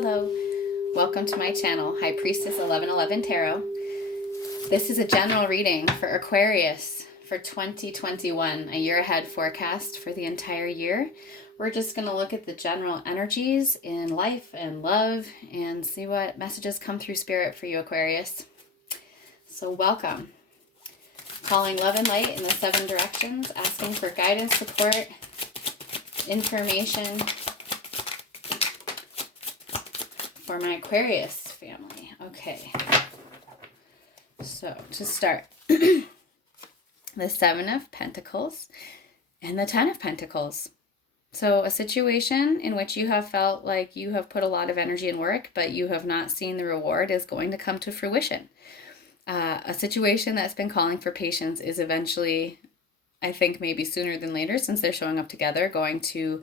Hello, welcome to my channel, High Priestess 1111 Tarot. This is a general reading for Aquarius for 2021, a year ahead forecast for the entire year. We're just going to look at the general energies in life and love and see what messages come through spirit for you, Aquarius. So welcome. Calling love and light in the 7 directions, asking for guidance, support, information for my Aquarius family. Okay. So to start, the 7 of Pentacles and the 10 of Pentacles. So a situation in which you have felt like you have put a lot of energy and work, but you have not seen the reward is going to come to fruition. A situation that's been calling for patience is eventually, I think maybe sooner than later, since they're showing up together, going to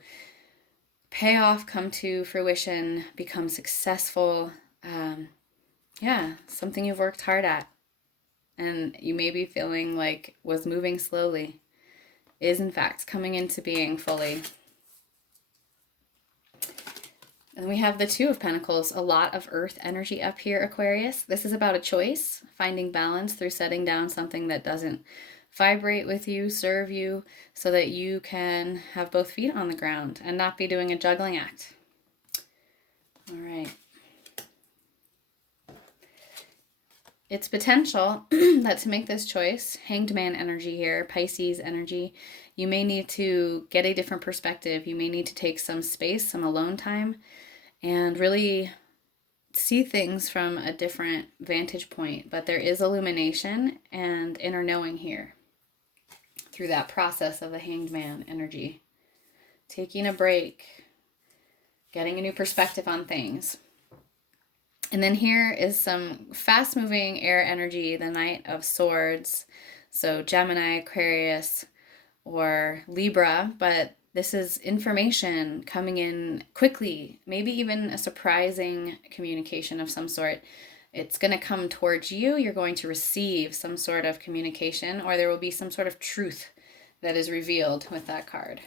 pay off, come to fruition, become successful. Something you've worked hard at and you may be feeling like was moving slowly is in fact coming into being fully. And we have the 2 of Pentacles, a lot of earth energy up here, Aquarius. This is about a choice, finding balance through setting down something that doesn't vibrate with you, serve you, so that you can have both feet on the ground and not be doing a juggling act. All right. It's potential that to make this choice, Hanged Man energy here, Pisces energy, you may need to get a different perspective. You may need to take some space, some alone time, and really see things from a different vantage point. But there is illumination and inner knowing here through that process of the Hanged Man energy. Taking a break, getting a new perspective on things. And then here is some fast-moving air energy, the Knight of Swords. So Gemini, Aquarius, or Libra, but this is information coming in quickly, maybe even a surprising communication of some sort. It's going to come towards you. You're going to receive some sort of communication, or there will be some sort of truth that is revealed with that card.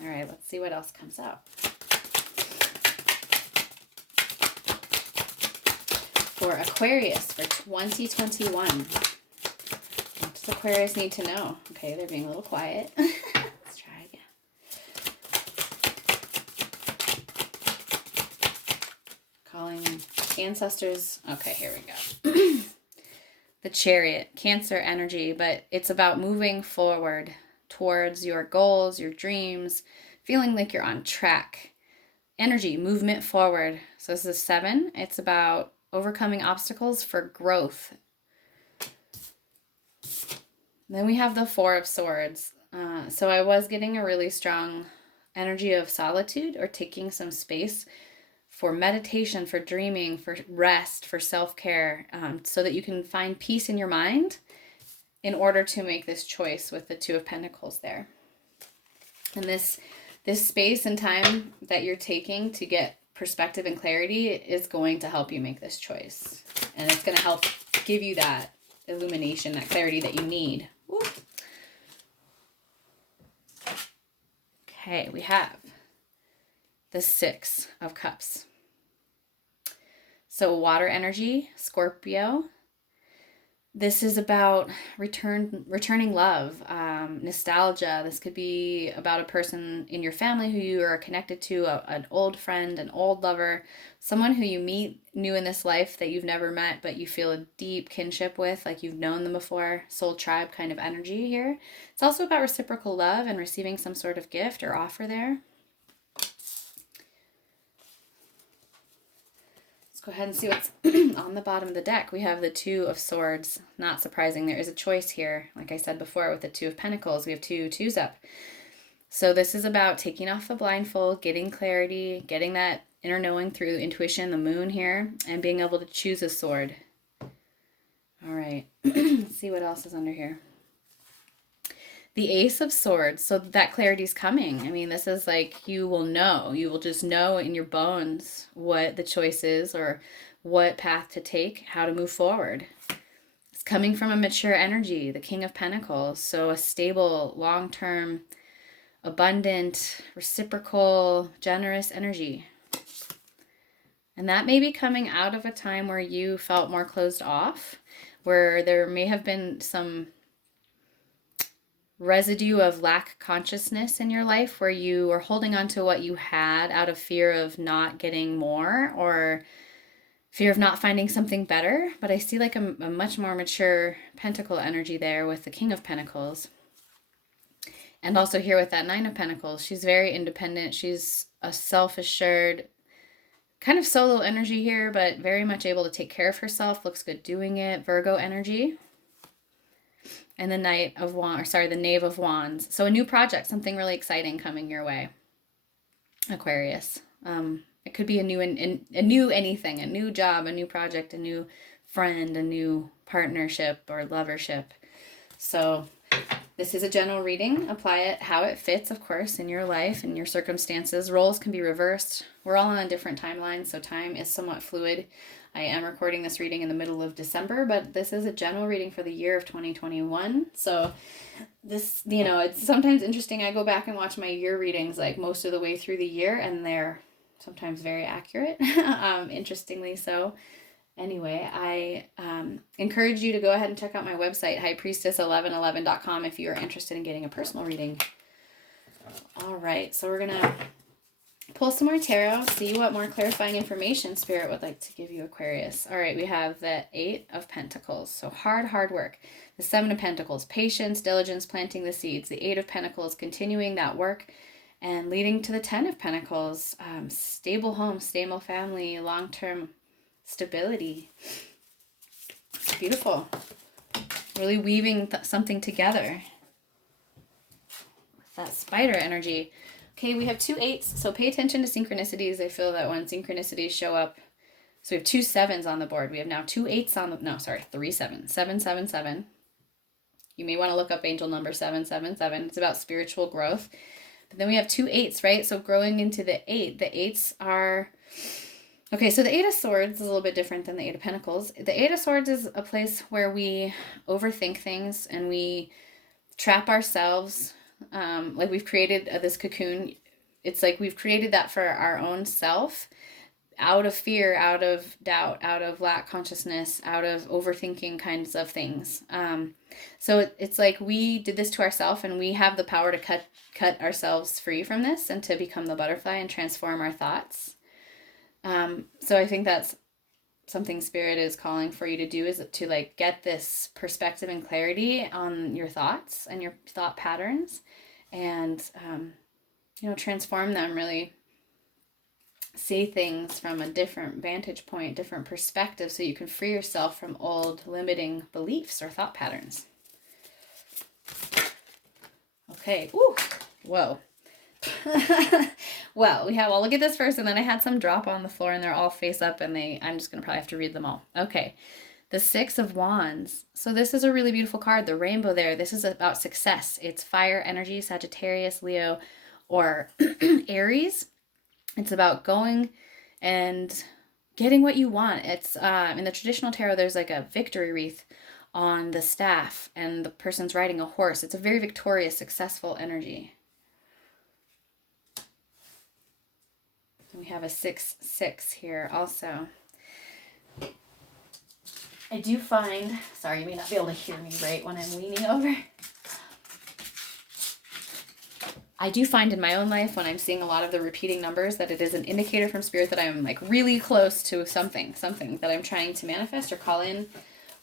All right, let's see what else comes out. For Aquarius for 2021. What does Aquarius need to know? Okay, they're being a little quiet. Let's try again. Calling ancestors. Okay, here we go. The Chariot, Cancer energy, but it's about moving forward towards your goals, your dreams, feeling like you're on track. Energy, movement forward. So this is 7. It's about overcoming obstacles for growth. Then we have the 4 of Swords. So I was getting a really strong energy of solitude or taking some space for meditation, for dreaming, for rest, for self-care, so that you can find peace in your mind in order to make this choice with the 2 of Pentacles there. And this space and time that you're taking to get perspective and clarity is going to help you make this choice. And it's going to help give you that illumination, that clarity that you need. Woo. Okay, we have the 6 of Cups. So water energy, Scorpio. This is about returning love, nostalgia. This could be about a person in your family who you are connected to, an old friend, an old lover, someone who you meet new in this life that you've never met, but you feel a deep kinship with, like you've known them before, soul tribe kind of energy here. It's also about reciprocal love and receiving some sort of gift or offer there. Go ahead and see what's on the bottom of the deck. We have the 2 of Swords. Not surprising, there is a choice here. Like I said before, with the 2 of Pentacles, we have 2 2s up. So this is about taking off the blindfold, getting clarity, getting that inner knowing through intuition, the moon here, and being able to choose a sword. All right, let's see what else is under here. The Ace of Swords, so that clarity is coming. I mean, this is like you will just know in your bones what the choice is or what path to take, how to move forward. It's coming from a mature energy, the King of Pentacles, so a stable, long-term, abundant, reciprocal, generous energy. And that may be coming out of a time where you felt more closed off, where there may have been some residue of lack consciousness in your life, where you were holding on to what you had out of fear of not getting more or fear of not finding something better. But I see like a much more mature pentacle energy there with the King of Pentacles. And also here with that Nine of Pentacles, she's very independent. She's a self-assured, kind of solo energy here, but very much able to take care of herself. Looks good doing it. Virgo energy. And the Knight of Wands, the Knave of Wands. So a new project, something really exciting coming your way, Aquarius. It could be a new anything, a new job, a new project, a new friend, a new partnership or lovership. So this is a general reading. Apply it how it fits, of course, in your life and your circumstances. Roles can be reversed. We're all on a different timeline, so time is somewhat fluid. I am recording this reading in the middle of December, but this is a general reading for the year of 2021. So this, it's sometimes interesting. I go back and watch my year readings like most of the way through the year, and they're sometimes very accurate, interestingly so. Anyway, I encourage you to go ahead and check out my website, highpriestess1111.com, if you are interested in getting a personal reading. All right, so we're going to pull some more tarot, see what more clarifying information Spirit would like to give you, Aquarius. All right, we have the Eight of Pentacles, so hard work. The Seven of Pentacles, patience, diligence, planting the seeds. The Eight of Pentacles, continuing that work and leading to the Ten of Pentacles, stable home, stable family, long-term stability. Beautiful. Really weaving something together with that spider energy. Okay, we have two eights, so pay attention to synchronicities. I feel that when synchronicities show up, so we have two sevens on the board. We have now two eights on the, no, sorry, three sevens. 777. You may want to look up angel number 777. It's about spiritual growth. But then we have two eights, right? So growing into the eights are, okay, so the Eight of Swords is a little bit different than the Eight of Pentacles. The Eight of Swords is a place where we overthink things and we trap ourselves. Like we've created this cocoon. It's like we've created that for our own self, out of fear, out of doubt, out of lack consciousness, out of overthinking kinds of things. So it's like we did this to ourselves, and we have the power to cut ourselves free from this and to become the butterfly and transform our thoughts. So I think that's something Spirit is calling for you to do, is to like get this perspective and clarity on your thoughts and your thought patterns, and transform them, really see things from a different vantage point, different perspective, so you can free yourself from old limiting beliefs or thought patterns. Okay. Ooh. Whoa. Well, I'll look at this first, and then I had some drop on the floor, and they're all face up, and I'm just going to probably have to read them all. Okay. The Six of Wands. So this is a really beautiful card, the rainbow there. This is about success. It's fire energy, Sagittarius, Leo, or Aries. It's about going and getting what you want. It's in the traditional tarot, there's like a victory wreath on the staff, and the person's riding a horse. It's a very victorious, successful energy. We have a 6-6 here also. I do find, sorry, you may not be able to hear me right when I'm leaning over. I do find in my own life, when I'm seeing a lot of the repeating numbers, that it is an indicator from Spirit that I'm like really close to something that I'm trying to manifest or call in,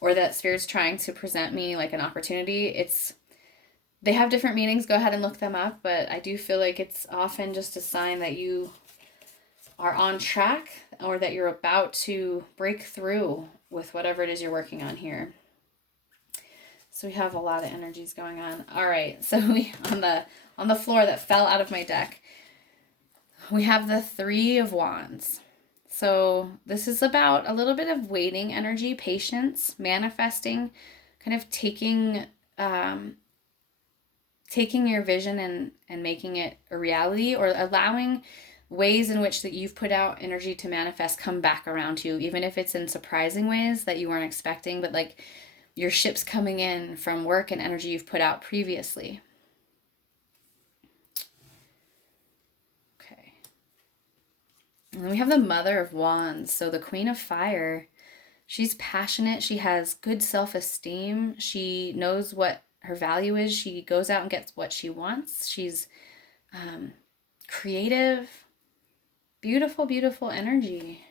or that Spirit's trying to present me like an opportunity. They have different meanings. Go ahead and look them up, but I do feel like it's often just a sign that you are on track, or that you're about to break through with whatever it is you're working on here. So we have a lot of energies going on. All right, so we on the floor that fell out of my deck, we have the Three of Wands. So this is about a little bit of waiting energy, patience, manifesting, kind of taking your vision and making it a reality, or allowing ways in which that you've put out energy to manifest come back around to you, even if it's in surprising ways that you weren't expecting, but like your ship's coming in from work and energy you've put out previously. Okay. And then we have the Mother of Wands. So the Queen of Fire, she's passionate. She has good self-esteem. She knows what her value is. She goes out and gets what she wants. She's creative, beautiful, beautiful energy.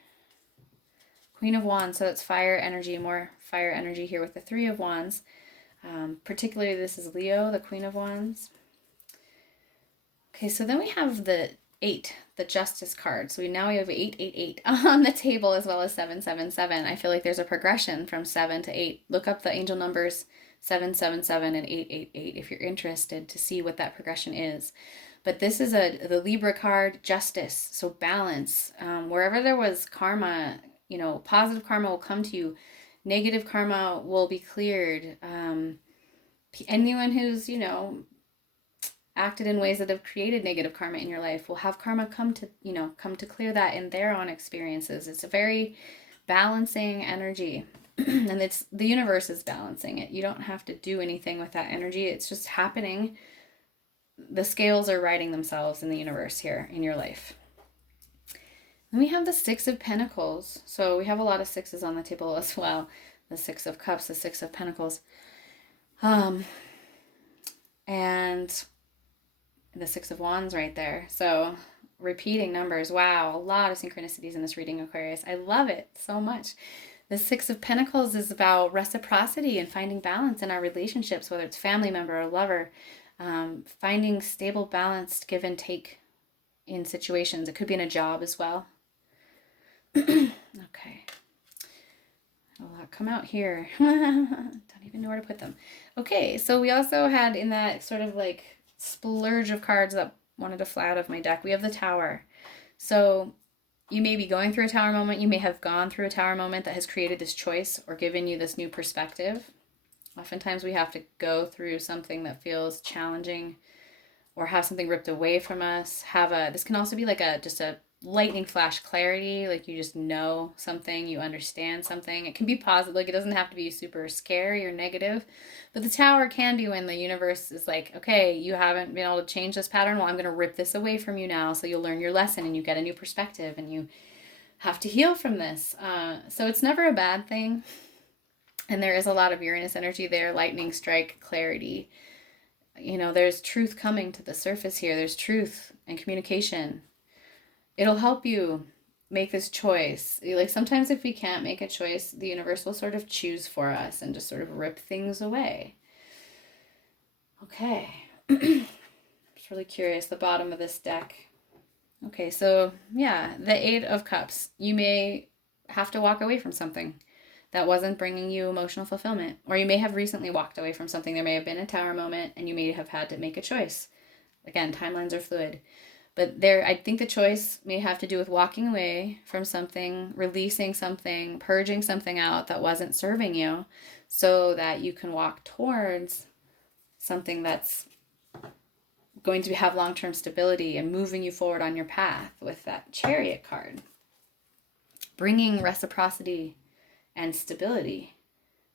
Queen of Wands, so it's fire energy, more fire energy here with the Three of Wands. Particularly this is Leo, the Queen of Wands. Okay, so then we have the 8, the Justice card. So now we have 888 on the table, as well as 777. I feel like there's a progression from 7 to 8. Look up the angel numbers 777 and 888 if you're interested to see what that progression is. But this is the Libra card, Justice, so balance. Wherever there was karma, positive karma will come to you. Negative karma will be cleared. Anyone who's, acted in ways that have created negative karma in your life will have karma come to clear that in their own experiences. It's a very balancing energy. And it's the universe is balancing it. You don't have to do anything with that energy. It's just happening. The scales are righting themselves in the universe here in your life. And we have the Six of Pentacles. So we have a lot of sixes on the table as well. The Six of Cups, the Six of Pentacles. And the Six of Wands right there. So repeating numbers. Wow, a lot of synchronicities in this reading, Aquarius. I love it so much. The Six of Pentacles is about reciprocity and finding balance in our relationships, whether it's family member or lover. Finding stable, balanced give and take in situations. It could be in a job as well. Okay. A lot come out here. Don't even know where to put them. Okay, so we also had in that sort of like splurge of cards that wanted to fly out of my deck, we have the Tower. So you may be going through a Tower moment. You may have gone through a Tower moment that has created this choice or given you this new perspective. Oftentimes we have to go through something that feels challenging or have something ripped away from us. This can also be like just a lightning flash clarity, like you just know something, you understand something. It can be positive, like it doesn't have to be super scary or negative, but the Tower can be when the universe is like, okay, you haven't been able to change this pattern, well, I'm going to rip this away from you now, so you'll learn your lesson and you get a new perspective and you have to heal from this. So it's never a bad thing, and there is a lot of Uranus energy there, lightning strike, clarity. There's truth coming to the surface here. There's truth and communication. It'll help you make this choice. Like sometimes if we can't make a choice, the universe will sort of choose for us and just sort of rip things away. Okay. I'm just really curious, the bottom of this deck. Okay, so yeah, the Eight of Cups. You may have to walk away from something that wasn't bringing you emotional fulfillment. Or you may have recently walked away from something. There may have been a Tower moment and you may have had to make a choice. Again, timelines are fluid. But I think the choice may have to do with walking away from something, releasing something, purging something out that wasn't serving you so that you can walk towards something that's going to have long-term stability and moving you forward on your path with that Chariot card. Bringing reciprocity and stability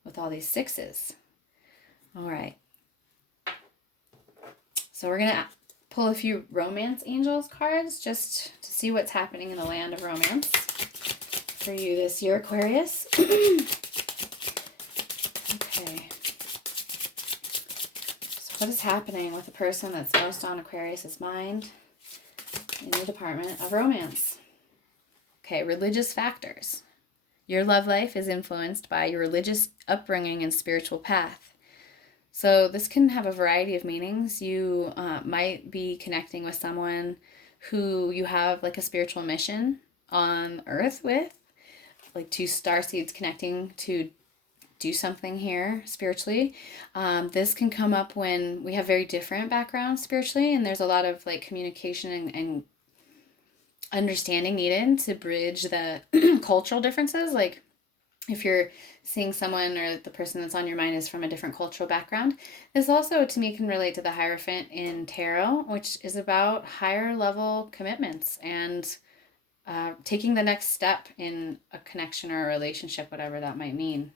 with all these sixes. All right. So we're going to pull a few Romance Angels cards just to see what's happening in the land of romance for you this year, Aquarius. Okay. So what is happening with the person that's most on Aquarius's mind in the department of romance? Okay, religious factors. Your love life is influenced by your religious upbringing and spiritual path. So this can have a variety of meanings. You might be connecting with someone who you have like a spiritual mission on Earth with, like two starseeds connecting to do something here spiritually. This can come up when we have very different backgrounds spiritually, and there's a lot of like communication and understanding needed to bridge the cultural differences. Like if you're seeing someone or the person that's on your mind is from a different cultural background. This also, to me, can relate to the Hierophant in Tarot, which is about higher level commitments and taking the next step in a connection or a relationship, whatever that might mean.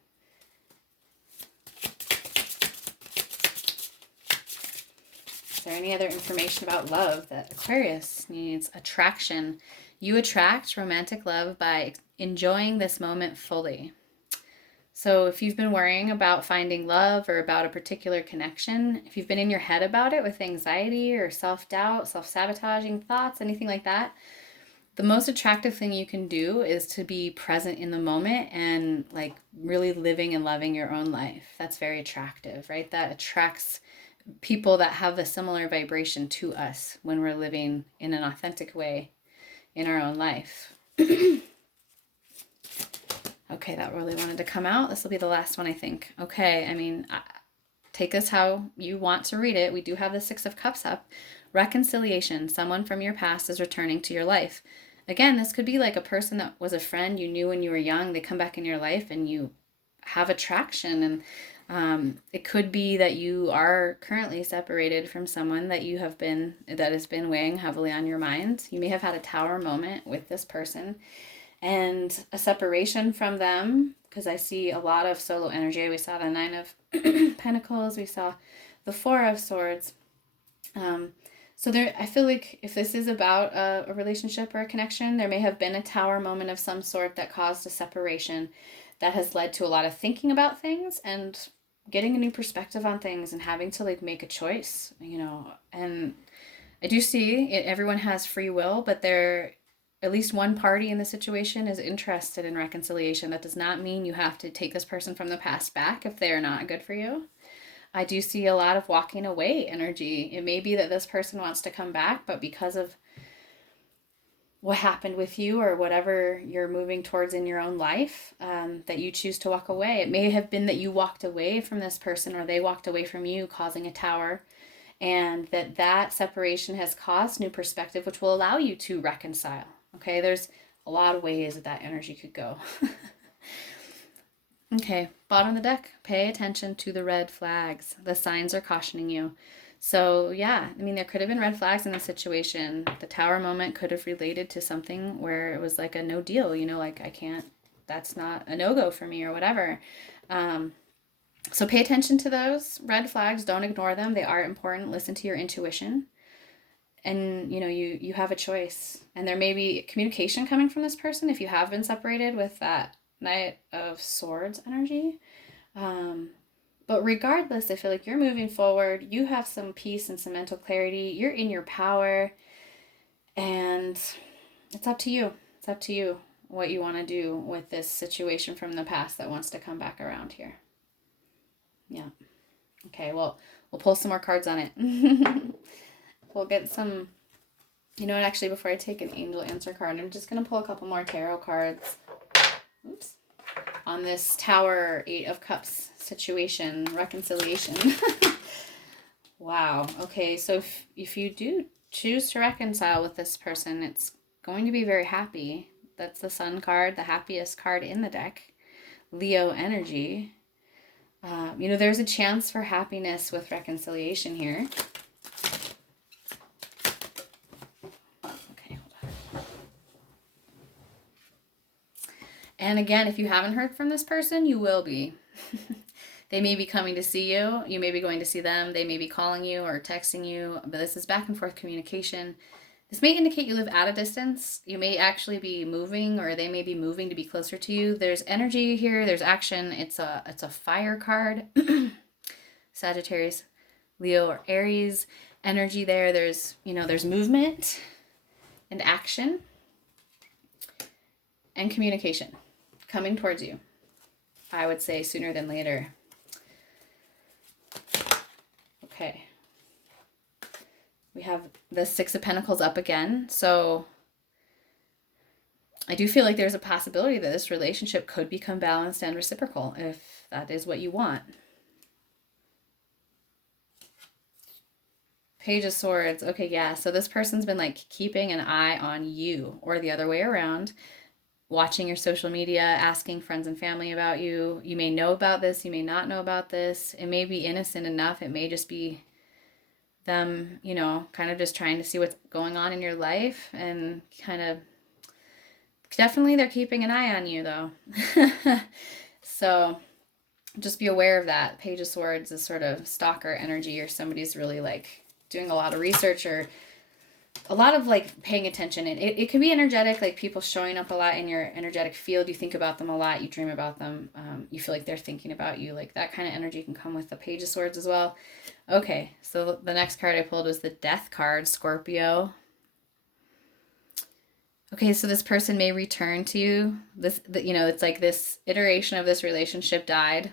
Is there any other information about love that Aquarius needs? Attraction. You attract romantic love by enjoying this moment fully. So if you've been worrying about finding love or about a particular connection, if you've been in your head about it with anxiety or self-doubt, self-sabotaging thoughts, anything like that, the most attractive thing you can do is to be present in the moment and like really living and loving your own life. That's very attractive, right? That attracts people that have a similar vibration to us when we're living in an authentic way in our own life. Okay, that really wanted to come out. This will be the last one, I think. Okay, I mean, take this how you want to read it. We do have the Six of Cups up. Reconciliation. Someone from your past is returning to your life. Again, this could be like a person that was a friend you knew when you were young. They come back in your life and you have attraction, and it could be that you are currently separated from someone that has been weighing heavily on your mind. You may have had a tower moment with this person and a separation from them, because I see a lot of solo energy. We saw the Nine of Pentacles. We saw the Four of Swords. So there, I feel like if this is about a relationship or a connection, there may have been a tower moment of some sort that caused a separation that has led to a lot of thinking about things and getting a new perspective on things and having to like make a choice, and I do see it, everyone has free will, but at least one party in the situation is interested in reconciliation. That does not mean you have to take this person from the past back if they're not good for you. I do see a lot of walking away energy. It may be that this person wants to come back, but because of what happened with you or whatever you're moving towards in your own life, that you choose to walk away. It may have been that you walked away from this person or they walked away from you, causing a tower, and that separation has caused new perspective, which will allow you to reconcile. Okay, there's a lot of ways that energy could go. Okay, bottom of the deck, pay attention to the red flags. The signs are cautioning you. So yeah, I mean, there could have been red flags in the situation. The tower moment could have related to something where it was like a no deal, like I can't, that's not a no-go for me or whatever. So pay attention to those red flags. Don't ignore them. They are important. Listen to your intuition. And, you have a choice. And there may be communication coming from this person if you have been separated with that Knight of Swords energy. But regardless, I feel like you're moving forward. You have some peace and some mental clarity. You're in your power. And it's up to you. It's up to you what you want to do with this situation from the past that wants to come back around here. Yeah. Okay, well, we'll pull some more cards on it. We'll get some, actually, before I take an angel answer card, I'm just going to pull a couple more tarot cards. Oops. On this Tower, Eight of Cups situation, reconciliation. Wow. Okay, so if you do choose to reconcile with this person, it's going to be very happy. That's the Sun card, the happiest card in the deck. Leo energy. There's a chance for happiness with reconciliation here. Okay, hold on. And again, if you haven't heard from this person, you will be. They may be coming to see you. You may be going to see them. They may be calling you or texting you. But this is back and forth communication. This may indicate you live at a distance. You may actually be moving, or they may be moving to be closer to you. There's energy here. There's action. It's a fire card. Sagittarius, Leo, or Aries energy there. There's movement and action and communication coming towards you. I would say sooner than later. Okay. We have the Six of Pentacles up again. So I do feel like there's a possibility that this relationship could become balanced and reciprocal if that is what you want. Page of Swords. Okay, yeah. So this person's been like keeping an eye on you, or the other way around. Watching your social media, asking friends and family about you. You may know about this, you may not know about this. It may be innocent enough. It may just be them, kind of just trying to see what's going on in your life, and kind of, definitely they're keeping an eye on you though. So just be aware of that. Page of Swords is sort of stalker energy, or somebody's really like doing a lot of research or a lot of like paying attention. And it can be energetic, like people showing up a lot in your energetic field. You think about them a lot. You dream about them. You feel like they're thinking about you. Like that kind of energy can come with the Page of Swords as well. Okay, so the next card I pulled was the Death card, Scorpio. Okay, so this person may return to you. It's like this iteration of this relationship died.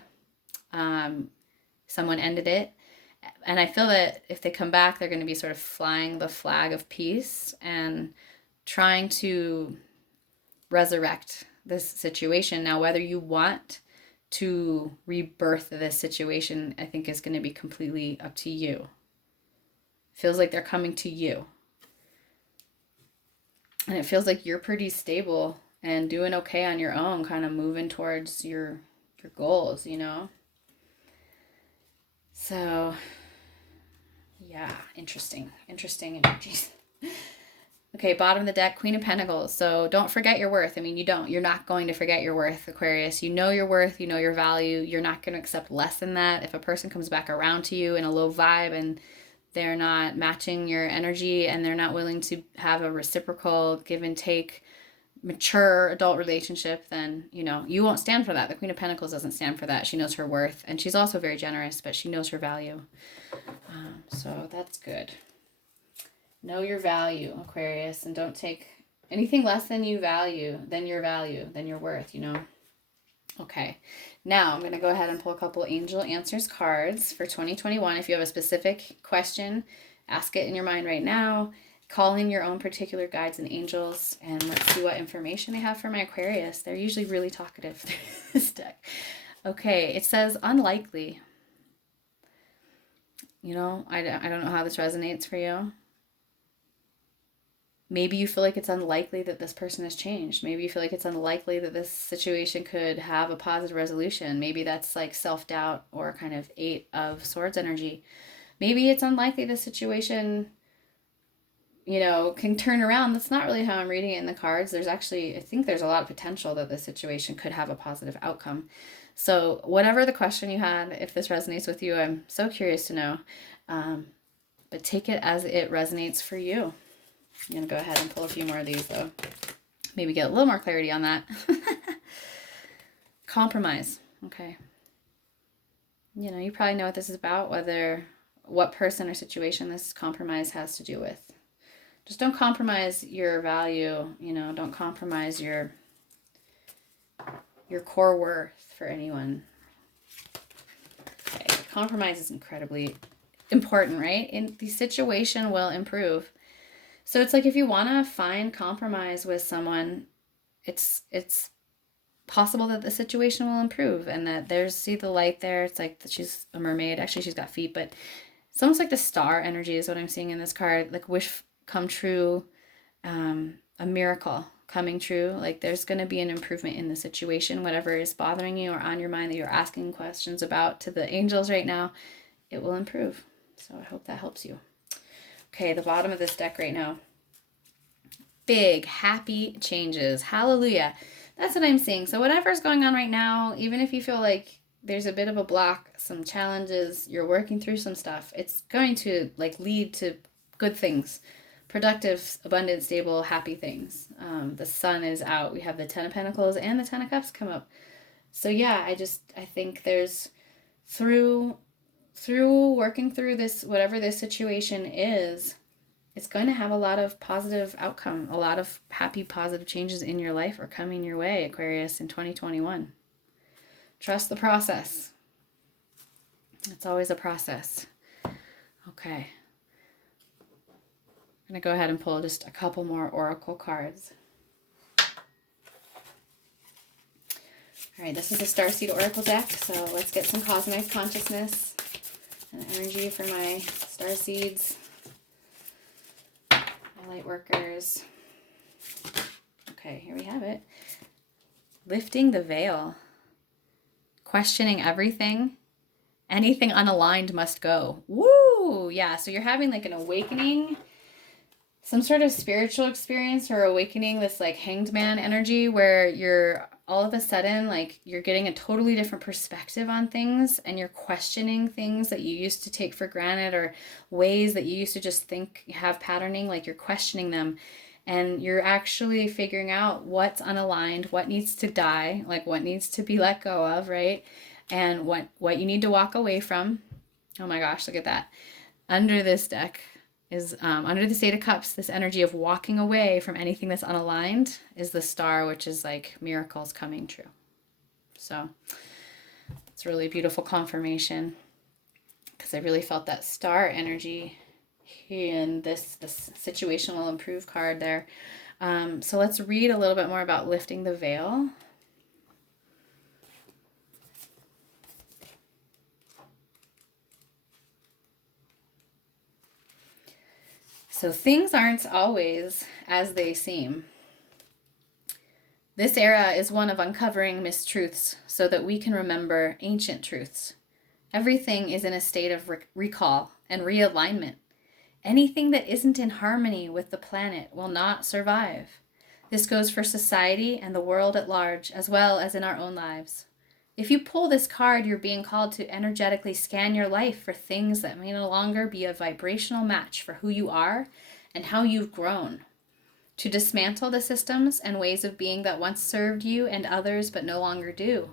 Someone ended it. And I feel that if they come back, they're going to be sort of flying the flag of peace and trying to resurrect this situation. Now, whether you want to rebirth this situation, I think is going to be completely up to you. Feels like they're coming to you. And it feels like you're pretty stable and doing okay on your own, kind of moving towards your goals, you know? So, yeah, interesting energies. Okay, bottom of the deck, Queen of Pentacles. So don't forget your worth. I mean, you're not going to forget your worth, Aquarius. You know your worth, you know your value. You're not going to accept less than that. If a person comes back around to you in a low vibe and they're not matching your energy and they're not willing to have a reciprocal give and take, mature adult relationship, then, you won't stand for that. The Queen of Pentacles doesn't stand for that. She knows her worth, and she's also very generous, but she knows her value. So that's good. Know your value, Aquarius, and don't take anything less than your value, than your worth, Okay, now I'm going to go ahead and pull a couple Angel Answers cards for 2021. If you have a specific question, ask it in your mind right now. Call in your own particular guides and angels, and let's see what information they have for my Aquarius. They're usually really talkative, this deck. Okay, it says unlikely. I don't know how this resonates for you. Maybe you feel like it's unlikely that this person has changed. Maybe you feel like it's unlikely that this situation could have a positive resolution. Maybe that's like self-doubt or kind of 8 of Swords energy. Maybe it's unlikely the situation can turn around. That's not really how I'm reading it in the cards. I think there's a lot of potential that this situation could have a positive outcome. So whatever the question you had, if this resonates with you, I'm so curious to know. But take it as it resonates for you. I'm going to go ahead and pull a few more of these, though. Maybe get a little more clarity on that. Compromise. Okay. You probably know what this is about, what person or situation this compromise has to do with. Just don't compromise your value, don't compromise your core worth for anyone. Okay, compromise is incredibly important, right? And the situation will improve. So it's like if you want to find compromise with someone, it's possible that the situation will improve and that see the light there. It's like that she's a mermaid. Actually, she's got feet, but it's almost like the star energy is what I'm seeing in this card. Like wish come true, a miracle coming true. Like there's going to be an improvement in the situation, whatever is bothering you or on your mind that you're asking questions about to the angels right now, it will improve. So I hope that helps you. Okay, the bottom of this deck right now. Big, happy changes. Hallelujah. That's what I'm seeing. So whatever's going on right now, even if you feel like there's a bit of a block, some challenges, you're working through some stuff, it's going to lead to good things. Productive, abundant, stable, happy things. The sun is out. We have the 10 of Pentacles and the 10 of Cups come up. So yeah, I think there's through working through this, whatever this situation is, it's going to have a lot of positive outcome. A lot of happy, positive changes in your life are coming your way, Aquarius, in 2021. Trust the process. It's always a process. Okay. I'm going to go ahead and pull just a couple more Oracle cards. All right, this is the Starseed Oracle deck, so let's get some cosmic consciousness and energy for my Starseeds, my light workers. Okay, here we have it. Lifting the veil. Questioning everything. Anything unaligned must go. Woo! Yeah, so you're having an awakening, some sort of spiritual experience or awakening, this Hanged Man energy where you're all of a sudden, like, you're getting a totally different perspective on things, and you're questioning things that you used to take for granted, or ways that you used to just think have patterning, like you're questioning them, and you're actually figuring out what's unaligned, what needs to die, like what needs to be let go of, right? And what you need to walk away from. Oh my gosh, look at that. Under this deck is, under the Eight of Cups, this energy of walking away from anything that's unaligned is the Star, which is like miracles coming true. So it's really beautiful confirmation, because I really felt that Star energy in this situational improve card there. So let's read a little bit more about lifting the veil. So things aren't always as they seem. This era is one of uncovering mistruths so that we can remember ancient truths. Everything is in a state of recall and realignment. Anything that isn't in harmony with the planet will not survive. This goes for society and the world at large, as well as in our own lives. If you pull this card, you're being called to energetically scan your life for things that may no longer be a vibrational match for who you are and how you've grown. To dismantle the systems and ways of being that once served you and others but no longer do.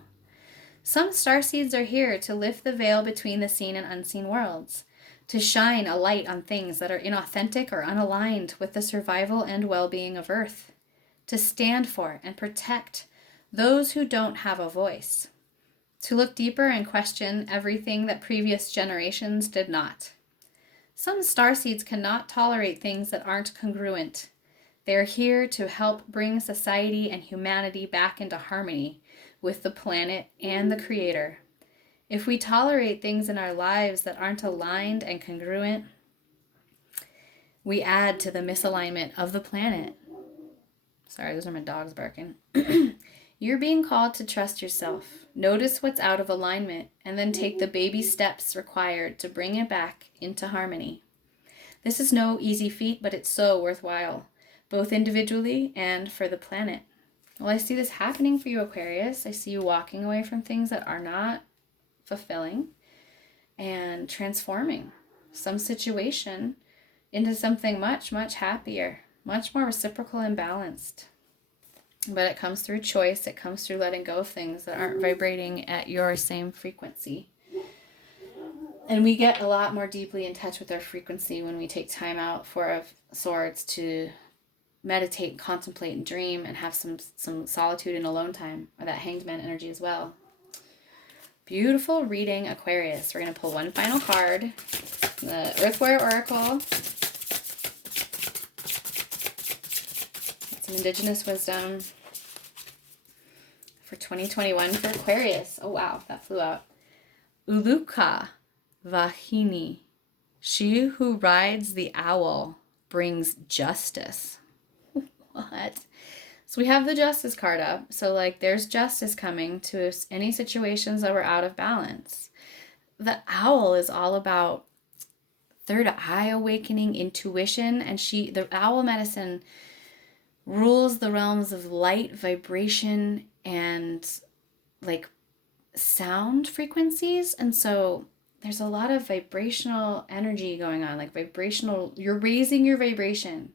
Some starseeds are here to lift the veil between the seen and unseen worlds, to shine a light on things that are inauthentic or unaligned with the survival and well-being of Earth, to stand for and protect those who don't have a voice, to look deeper and question everything that previous generations did not. Some starseeds cannot tolerate things that aren't congruent. They are here to help bring society and humanity back into harmony with the planet and the Creator. If we tolerate things in our lives that aren't aligned and congruent, we add to the misalignment of the planet. Sorry, those are my dogs barking. You're being called to trust yourself, notice what's out of alignment, and then take the baby steps required to bring it back into harmony. This is no easy feat, but it's so worthwhile, both individually and for the planet. Well, I see this happening for you, Aquarius. I see you walking away from things that are not fulfilling and transforming some situation into something much, much happier, much more reciprocal and balanced. But it comes through choice. It comes through letting go of things that aren't vibrating at your same frequency. And we get a lot more deeply in touch with our frequency when we take time out, Four of Swords, to meditate, contemplate, and dream, and have some solitude and alone time, or that Hanged Man energy as well. Beautiful reading, Aquarius. We're going to pull one final card. The Earthworm Oracle. Some Indigenous wisdom for 2021 for Aquarius. Oh, wow. That flew out. Uluka Vahini. She who rides the owl brings justice. What? So we have the Justice card up. So, like, there's justice coming to any situations that were out of balance. The owl is all about third eye awakening, intuition, and the owl medicine rules the realms of light, vibration, and like sound frequencies. And so there's a lot of vibrational energy going on, like you're raising your vibration.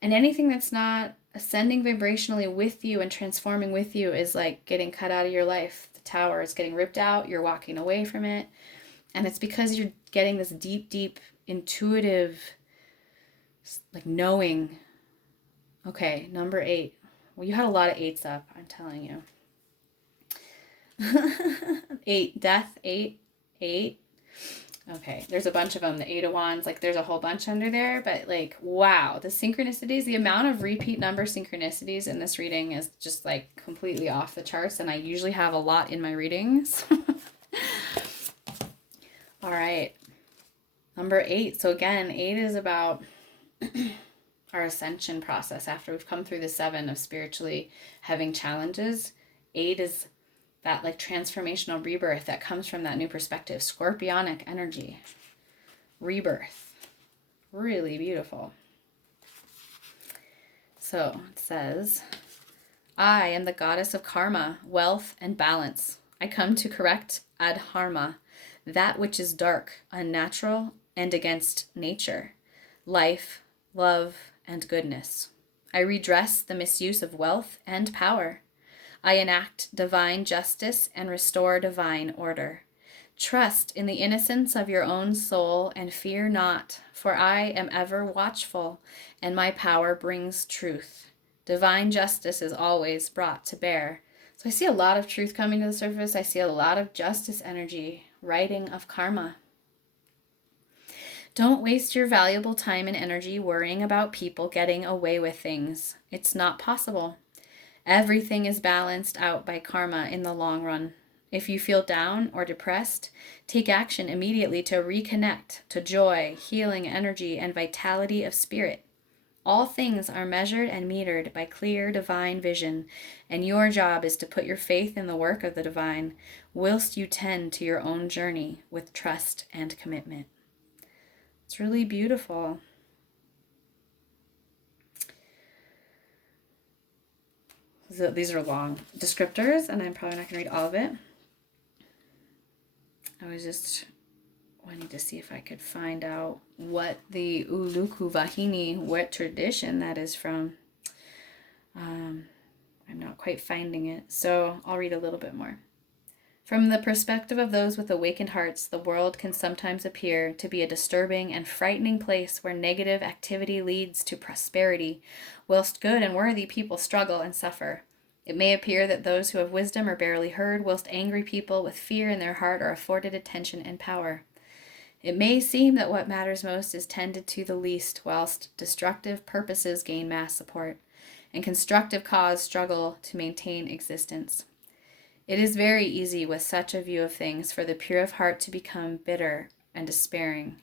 And anything that's not ascending vibrationally with you and transforming with you is like getting cut out of your life. The tower is getting ripped out. You're walking away from it. And it's because you're getting this deep, deep, intuitive, like, knowing. Okay, number 8. Well, you had a lot of 8s up, I'm telling you. 8, death, 8. Okay, there's a bunch of them. The 8 of Wands, like, there's a whole bunch under there, but, like, wow, the synchronicities, the amount of repeat number synchronicities in this reading is just, like, completely off the charts, and I usually have a lot in my readings. All right, number 8. So again, 8 is about our ascension process after we've come through the 7 of spiritually having challenges. 8 is that, like, transformational rebirth that comes from that new perspective, scorpionic energy, rebirth. Really beautiful. So it says, I am the goddess of karma, wealth, and balance. I come to correct adharma, that which is dark, unnatural, and against nature, life, love, and goodness. I redress the misuse of wealth and power. I enact divine justice and restore divine order. Trust in the innocence of your own soul and fear not, for I am ever watchful, and my power brings truth. Divine justice is always brought to bear. So I see a lot of truth coming to the surface. I see a lot of justice energy, writing of karma. Don't waste your valuable time and energy worrying about people getting away with things. It's not possible. Everything is balanced out by karma in the long run. If you feel down or depressed, take action immediately to reconnect to joy, healing energy, and vitality of spirit. All things are measured and metered by clear divine vision, and your job is to put your faith in the work of the divine, whilst you tend to your own journey with trust and commitment. It's really beautiful. So these are long descriptors, and I'm probably not going to read all of it. I was just wanting to see if I could find out what the Uluku Vahini, what tradition that is from. I'm not quite finding it, so I'll read a little bit more. From the perspective of those with awakened hearts, the world can sometimes appear to be a disturbing and frightening place where negative activity leads to prosperity, whilst good and worthy people struggle and suffer. It may appear that those who have wisdom are barely heard, whilst angry people with fear in their heart are afforded attention and power. It may seem that what matters most is tended to the least, whilst destructive purposes gain mass support, and constructive cause struggle to maintain existence. It is very easy with such a view of things for the pure of heart to become bitter and despairing.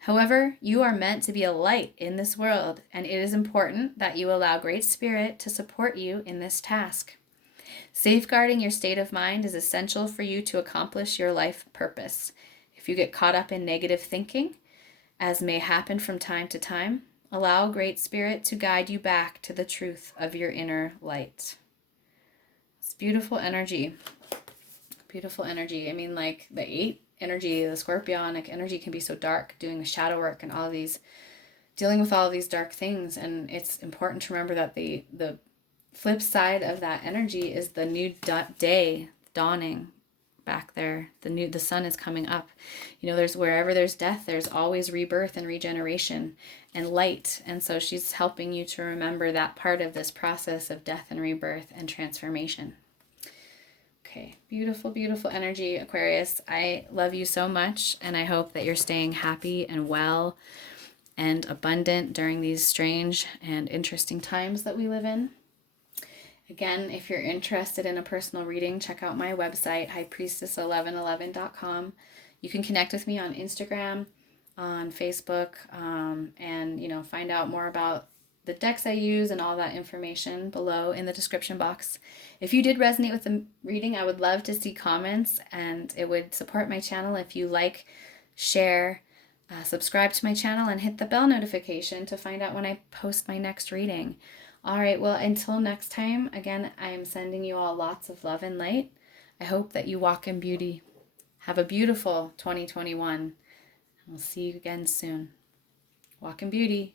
However, you are meant to be a light in this world, and it is important that you allow Great Spirit to support you in this task. Safeguarding your state of mind is essential for you to accomplish your life purpose. If you get caught up in negative thinking, as may happen from time to time, allow Great Spirit to guide you back to the truth of your inner light. It's beautiful energy. Beautiful energy. I mean, like the 8 energy, the scorpionic energy can be so dark, doing the shadow work and all of these, dealing with all of these dark things. And it's important to remember that the flip side of that energy is the new day dawning back there. The sun is coming up. You know, there's wherever there's death, there's always rebirth and regeneration and light. And so she's helping you to remember that part of this process of death and rebirth and transformation. Okay, beautiful, beautiful energy, Aquarius. I love you so much, and I hope that you're staying happy and well and abundant during these strange and interesting times that we live in. Again, if you're interested in a personal reading, check out my website, highpriestess1111.com. You can connect with me on Instagram, on Facebook, and, find out more about the decks I use and all that information below in the description box. If you did resonate with the reading, I would love to see comments, and it would support my channel if you like, share, subscribe to my channel, and hit the bell notification to find out when I post my next reading. All right, well, until next time, again, I am sending you all lots of love and light. I hope that you walk in beauty. Have a beautiful 2021. We'll see you again soon. Walk in beauty.